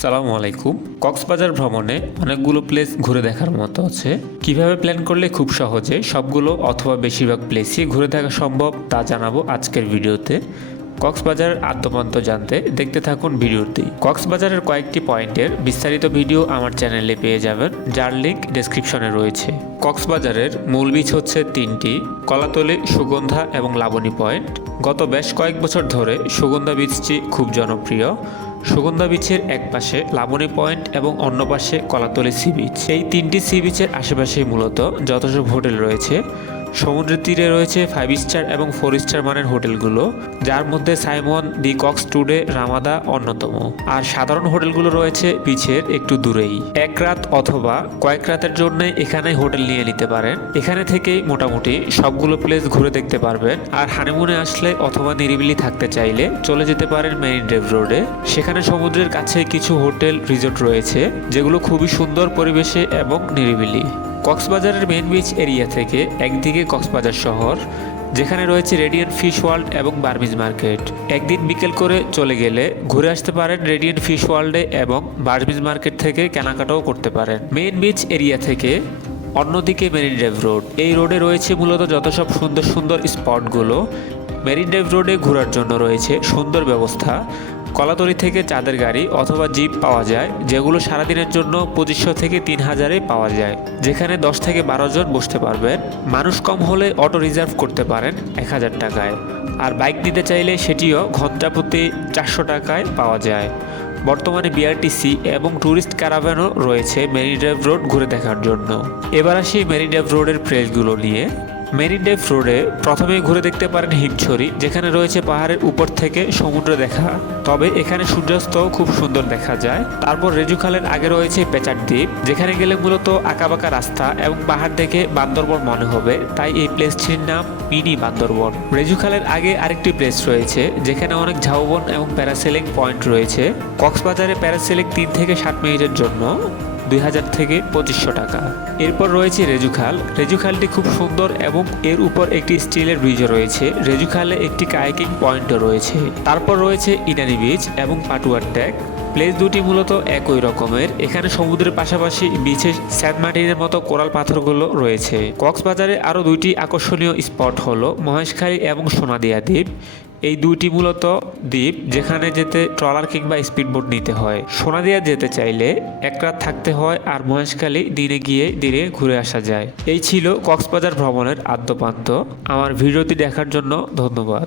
আসসালামু আলাইকুম। কক্সবাজার ভ্রমণে অনেকগুলো প্লেস ঘুরে দেখার মতো আছে। কিভাবে প্ল্যান করলে খুব সহজে সবগুলো অথবা বেশিরভাগ প্লেসই ঘুরে দেখা সম্ভব তা জানাবো আজকের ভিডিওতে। কক্সবাজারের আদ্যপান্ত জানতে দেখতে থাকুন ভিডিওটি। কক্সবাজারের কয়েকটি পয়েন্টের বিস্তারিত ভিডিও আমার চ্যানেলে পেয়ে যাবেন, যার লিঙ্ক ডেসক্রিপশনে রয়েছে। কক্সবাজারের মূল বিচ হচ্ছে তিনটি: কলাতলী, সুগন্ধা এবং লাবণী পয়েন্ট। গত বেশ কয়েক বছর ধরে সুগন্ধা বিচটি খুব জনপ্রিয়। সুগন্ধা বিচের এক পাশে লাবণী পয়েন্ট এবং অন্য পাশে কলাতলী সি বিচ। এই তিনটি সি বিচের আশেপাশেই মূলত যত সব হোটেল রয়েছে। সমুদ্রের তীরে রয়েছে 5 স্টার এবং 4 স্টার মানের হোটেলগুলো, যার মধ্যে সাইমন, দি কক্স টুডে, রামাদা অন্যতম। আর সাধারণ হোটেলগুলো রয়েছে বিচের একটু দূরেই। এক রাত অথবা কয়েক রাতের জন্য এখানে হোটেল নিয়ে নিতে পারেন। এখানে থেকেই মোটামুটি সবগুলো প্লেস ঘুরে দেখতে পারবেন। আর হানিমুনে আসলে অথবা নিরিবিলি থাকতে চাইলে চলে যেতে পারেন মেরিন ড্রাইভ রোডে। সেখানে সমুদ্রের কাছে কিছু হোটেল, রিসোর্ট রয়েছে যেগুলো খুবই সুন্দর পরিবেশে এবং নিরিবিলি। কক্সবাজারের মেইন বিচ এরিয়া থেকে একদিকে কক্সবাজার শহর, যেখানে রয়েছে রেডিয়েন্ট ফিশ ওয়ার্ল্ড এবং বার্মিজ মার্কেট। একদিন বিকেল করে চলে গেলে ঘুরে আসতে পারেন রেডিয়েন্ট ফিশ ওয়ার্ল্ডে এবং বার্মিজ মার্কেট থেকে কেনাকাটাও করতে পারেন। মেইন বিচ এরিয়া থেকে অন্যদিকে মেরিন ড্রাইভ রোড। এই রোডে রয়েছে মূলত যত সব সুন্দর সুন্দর স্পটগুলো। মেরিন ড্রাইভ রোডে ঘোরার জন্য রয়েছে সুন্দর ব্যবস্থা। কলাতলী থেকে চাঁদের গাড়ি অথবা জিপ পাওয়া যায়, যেগুলো সারাদিনের জন্য 2500 থেকে 3000-এ পাওয়া যায়, যেখানে 10 থেকে 12 জন বসতে পারবেন। মানুষ কম হলে অটো রিজার্ভ করতে পারেন 1000 টাকায়। আর বাইক নিতে চাইলে সেটিও ঘন্টা প্রতি 400 টাকায় পাওয়া যায়। বর্তমানে বিআরটিসি এবং ট্যুরিস্ট ক্যারাভ্যানও রয়েছে মেরিন ড্রাইভ রোড ঘুরে দেখার জন্য। এবার আসি মেরিন ড্রাইভ রোডের প্লেসগুলো নিয়ে। মেরিন ড্রাইভ রোডে প্রথমেই ঘুরে দেখতে পারেন হিমছড়ি, যেখানে রয়েছে পাহাড়ের উপর থেকে সমুদ্র দেখা, তবে এখানে সূর্যাস্তও খুব সুন্দর দেখা যায়। তারপর রেজুখালের আগে রয়েছে পেচার দ্বীপ, যেখানে গেলে মূলত আঁকাবাঁকা রাস্তা এবং পাহাড় দেখে বান্দরবন মনে হবে, তাই এই প্লেসটির নাম মিনি বান্দরবন। রেজুখালের আগে আরেকটি প্লেস রয়েছে যেখানে অনেক ঝাউবন এবং প্যারাসেলিং পয়েন্ট রয়েছে। কক্সবাজারে প্যারাসেলিং 3 থেকে 7 মিনিটের জন্য 2000 থেকে 2500 টাকা। এরপর রয়েছে রেজুখাল। রেজুখালটি খুব সুন্দর এবং এর উপর একটি স্টিলের ব্রিজও রয়েছে। রেজুখালে একটি কায়াকিং পয়েন্টও রয়েছে। তারপর রয়েছে ইনানি বিচ এবং পাটুয়ার ট্যাগ। প্লেস দুটি মূলত একই রকমের। এখানে সমুদ্রের পাশাপাশি বিচে সেন্ট মার্টিনের মতো কোরাল পাথরগুলো রয়েছে। কক্সবাজারে আরও 2টি আকর্ষণীয় স্পট হলো মহেশখালী এবং সোনাদিয়া দ্বীপ। এই দুইটি মূলত দ্বীপ যেখানে যেতে ট্রলার কিংবা স্পিডবোট নিতে হয়। সোনাদিয়া যেতে চাইলে এক রাত থাকতে হয়, আর মহেশখালী দিনে গিয়ে দিনে ঘুরে আসা যায়। এই ছিল কক্সবাজার ভ্রমণের আদ্যপান্ত। আমার ভিডিওটি দেখার জন্য ধন্যবাদ।